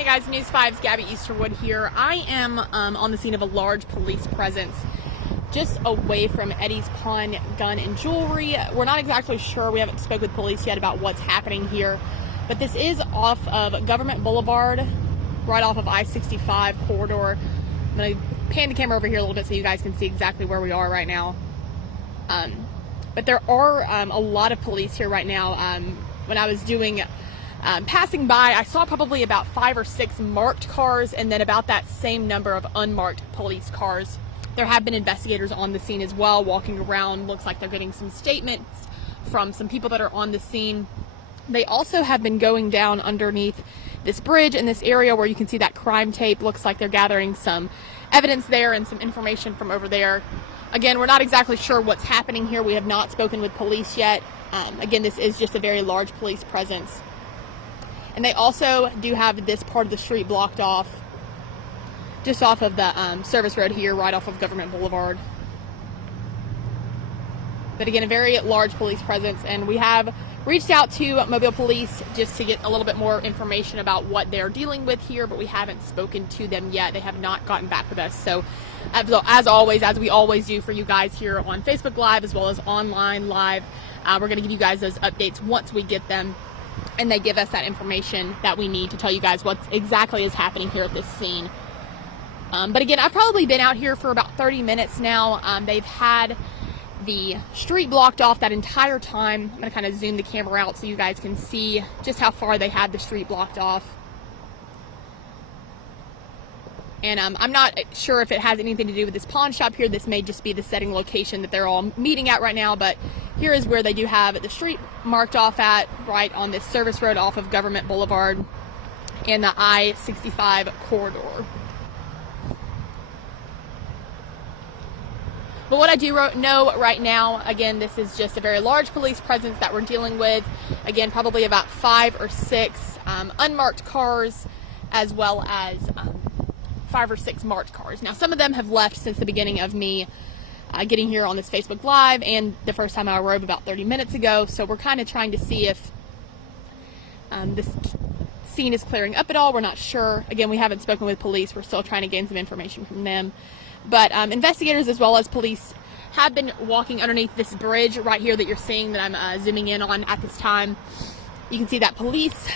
Hey guys, News 5's Gabby Easterwood here. I am on the scene of a large police presence just away from Eddie's Pawn Gun and Jewelry. We're not exactly sure. We haven't spoken with police yet about what's happening here. But this is off of Government Boulevard, right off of I-65 corridor. I'm going to pan the camera over here a little bit so you guys can see exactly where we are right now. But there are a lot of police here right now. When I was doing passing by, I saw probably about 5 or 6 marked cars and then about that same number of unmarked police cars. There have been investigators on the scene as well, walking around. Looks like they're getting some statements from some people that are on the scene. They also have been going down underneath this bridge in this area where you can see that crime tape. Looks like they're gathering some evidence there and some information from over there. Again, we're not exactly sure what's happening here. We have not spoken with police yet. Again, this is just a very large police presence. And they also do have this part of the street blocked off, just off of the service road here, right off of Government Boulevard. But again, a very large police presence, and we have reached out to Mobile Police just to get a little bit more information about what they're dealing with here, but we haven't spoken to them yet. They have not gotten back with us. So as always, as we always do for you guys here on Facebook Live as well as online live, we're going to give you guys those updates once we get them and they give us that information that we need to tell you guys what exactly is happening here at this scene. But again, I've probably been out here for about 30 minutes now. They've had the street blocked off that entire time. I'm going to kind of zoom the camera out so you guys can see just how far they had the street blocked off. And I'm not sure if it has anything to do with this pawn shop here. This may just be the setting location that they're all meeting at right now, but here is where they do have the street marked off at, right on this service road off of Government Boulevard in the I-65 corridor. But what I do know right now, again, this is just a very large police presence that we're dealing with. Again, probably about 5 or 6 unmarked cars, as well as 5 or 6 marked cars. Now, some of them have left since the beginning of me getting here on this Facebook Live, and the first time I arrived about 30 minutes ago. So we're kind of trying to see if this scene is clearing up at all. We're not sure. Again, we haven't spoken with police. We're still trying to gain some information from them. But investigators as well as police have been walking underneath this bridge right here that you're seeing that I'm zooming in on at this time. You can see that police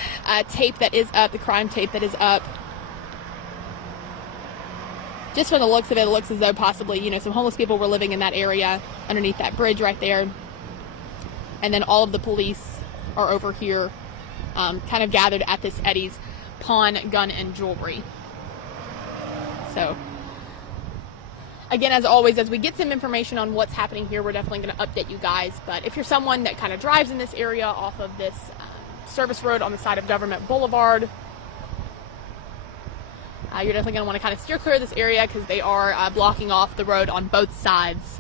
tape that is up, the crime tape that is up. Just from the looks of it, it looks as though possibly, some homeless people were living in that area underneath that bridge right there. And then all of the police are over here, kind of gathered at this Eddie's Pawn, Gun, and Jewelry. So, again, as always, as we get some information on what's happening here, we're definitely going to update you guys. But if you're someone that kind of drives in this area off of this service road on the side of Government Boulevard, you're definitely going to want to kind of steer clear of this area because they are blocking off the road on both sides.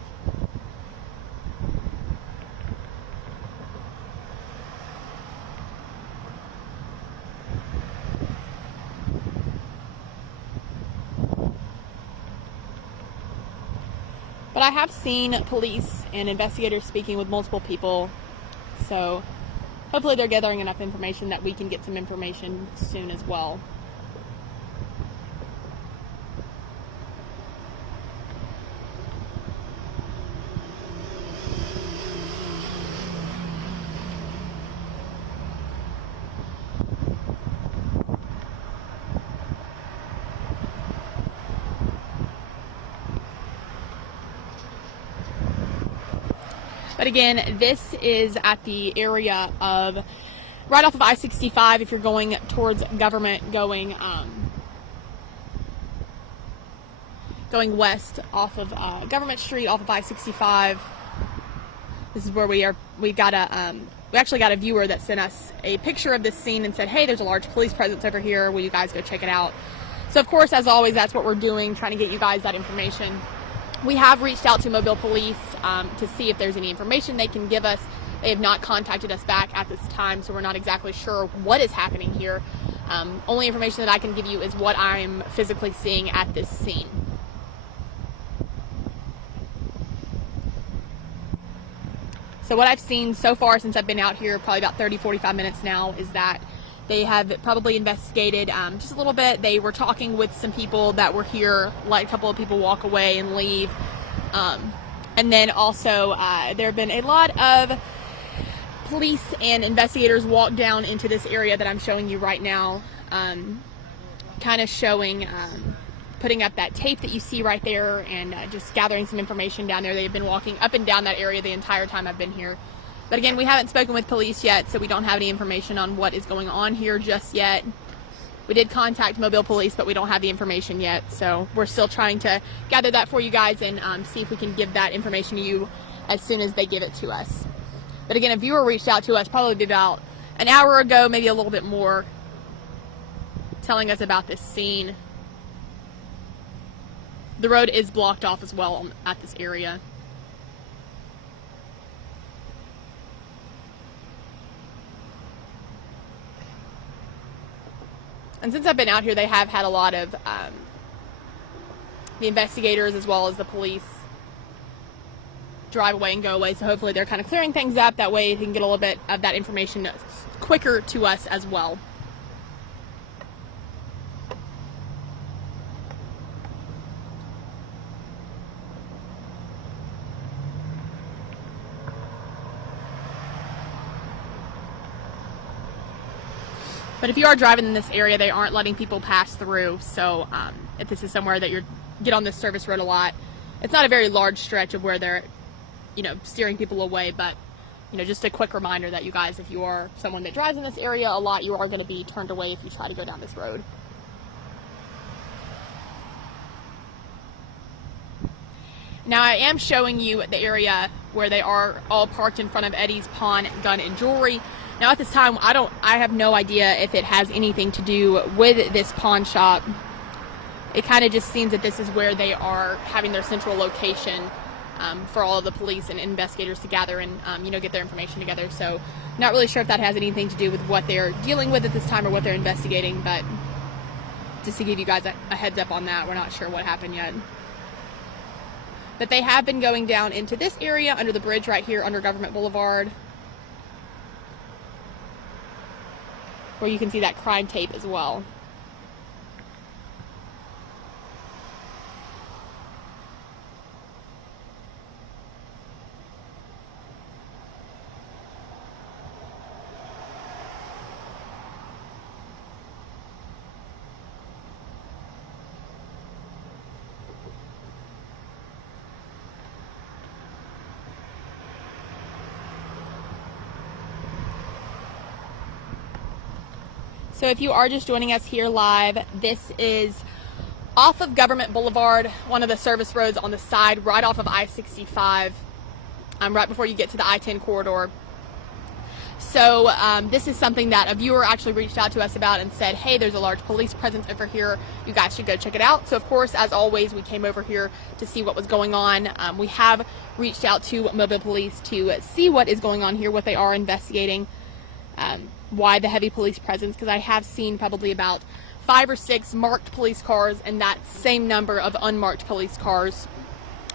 But I have seen police and investigators speaking with multiple people, so hopefully they're gathering enough information that we can get some information soon as well. But again, this is at the area of right off of I-65 if you're going towards Government, going west off of Government Street off of I-65. This is where we are. We actually got a viewer that sent us a picture of this scene and said, hey, there's a large police presence over here. Will you guys go check it out? So of course, as always, that's what we're doing, trying to get you guys that information. We have reached out to Mobile Police to see if there's any information they can give us. They have not contacted us back at this time, so we're not exactly sure what is happening here. Only information that I can give you is what I'm physically seeing at this scene. So what I've seen so far since I've been out here, probably about 30-45 minutes now, is that They have probably investigated just a little bit. They were talking with some people that were here, let a couple of people walk away and leave. And then also there have been a lot of police and investigators walk down into this area that I'm showing you right now, kind of showing, putting up that tape that you see right there, and just gathering some information down there. They've been walking up and down that area the entire time I've been here. But again, we haven't spoken with police yet, so we don't have any information on what is going on here just yet. We did contact Mobile Police, but we don't have the information yet, so we're still trying to gather that for you guys and see if we can give that information to you as soon as they give it to us. But again, a viewer reached out to us probably about an hour ago, maybe a little bit more, telling us about this scene. The road is blocked off as well at this area. And since I've been out here, they have had a lot of the investigators as well as the police drive away and go away. So hopefully they're kind of clearing things up. That way they can get a little bit of that information quicker to us as well. But if you are driving in this area, they aren't letting people pass through. So if this is somewhere that you get on this service road a lot, it's not a very large stretch of where they're, steering people away. But, just a quick reminder that you guys, if you are someone that drives in this area a lot, you are going to be turned away if you try to go down this road. Now I am showing you the area where they are all parked in front of Eddie's Pawn, Gun, and Jewelry. Now at this time, I have no idea if it has anything to do with this pawn shop. It kind of just seems that this is where they are having their central location for all of the police and investigators to gather and, get their information together. So not really sure if that has anything to do with what they're dealing with at this time or what they're investigating, but just to give you guys a heads up on that, we're not sure what happened yet. But they have been going down into this area under the bridge right here under Government Boulevard, where you can see that crime tape as well. So if you are just joining us here live, this is off of Government Boulevard, one of the service roads on the side, right off of I-65, right before you get to the I-10 corridor. So this is something that a viewer actually reached out to us about and said, hey, there's a large police presence over here. You guys should go check it out. So of course, as always, we came over here to see what was going on. We have reached out to Mobile Police to see what is going on here, what they are investigating. Why the heavy police presence, because I have seen probably about 5 or 6 marked police cars and that same number of unmarked police cars.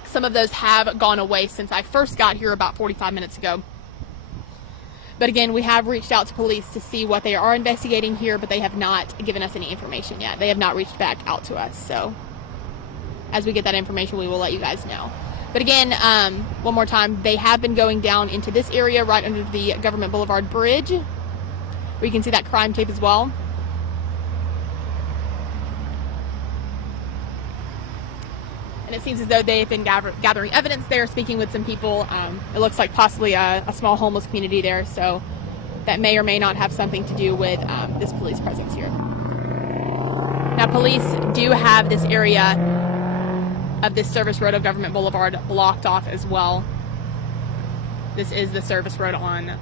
Some of those have gone away since I first got here about 45 minutes ago. But again, we have reached out to police to see what they are investigating here, but they have not given us any information yet. They have not reached back out to us. So as we get that information, we will let you guys know. But again, one more time, they have been going down into this area right under the Government Boulevard Bridge, where you can see that crime tape as well. And it seems as though they've been gathering evidence there, speaking with some people. It looks like possibly a small homeless community there, so that may or may not have something to do with this police presence here. Now, police do have this area of this service road of Government Boulevard blocked off as well. This is the service road on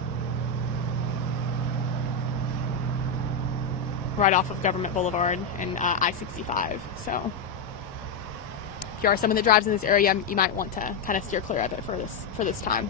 right off of Government Boulevard and I-65. So if you are someone that drives in this area, you might want to kind of steer clear of it for this time.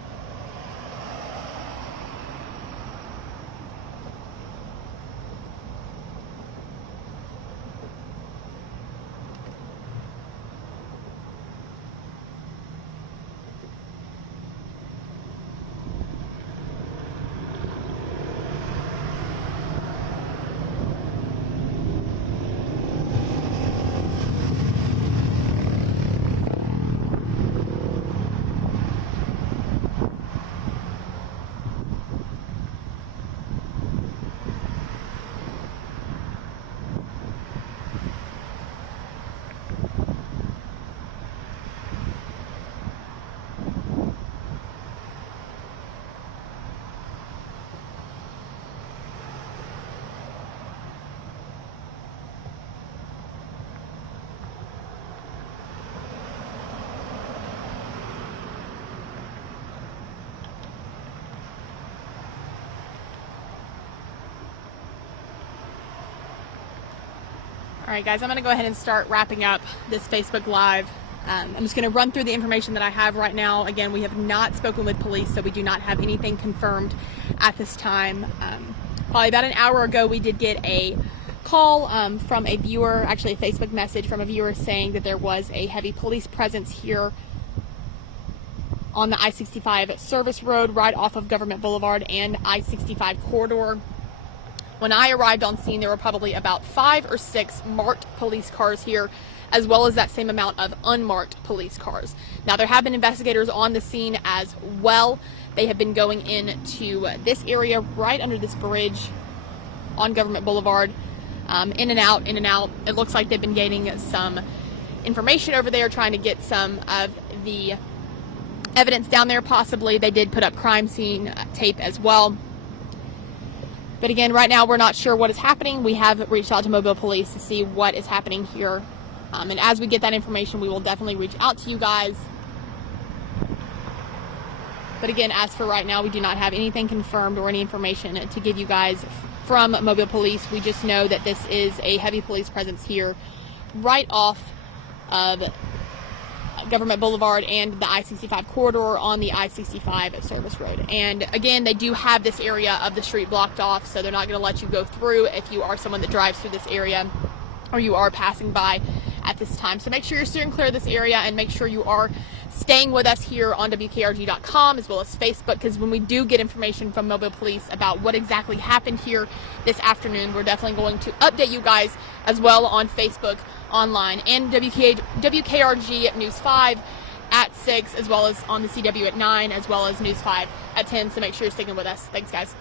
All right, guys, I'm going to go ahead and start wrapping up this Facebook Live. I'm just going to run through the information that I have right now. Again, we have not spoken with police, so we do not have anything confirmed at this time. Probably about an hour ago, we did get a call from a viewer, actually a Facebook message from a viewer saying that there was a heavy police presence here on the I-65 service road right off of Government Boulevard and I-65 corridor. When I arrived on scene, there were probably about 5 or 6 marked police cars here, as well as that same amount of unmarked police cars. Now, there have been investigators on the scene as well. They have been going into this area right under this bridge on Government Boulevard, in and out, in and out. It looks like they've been gaining some information over there, trying to get some of the evidence down there. Possibly they did put up crime scene tape as well. But again, right now we're not sure what is happening. We have reached out to Mobile Police to see what is happening here. And as we get that information, we will definitely reach out to you guys. But again, as for right now, we do not have anything confirmed or any information to give you guys from Mobile Police. We just know that this is a heavy police presence here right off of Government Boulevard and the I-65 corridor on the I-65 service road. And again, they do have this area of the street blocked off, so they're not going to let you go through if you are someone that drives through this area or you are passing by at this time. So make sure you're steering clear of this area, and make sure you are staying with us here on WKRG.com as well as Facebook, because when we do get information from Mobile Police about what exactly happened here this afternoon, we're definitely going to update you guys as well on Facebook, online, and WKRG News 5 at 6, as well as on the CW at 9, as well as News 5 at 10. So make sure you're sticking with us. Thanks, guys.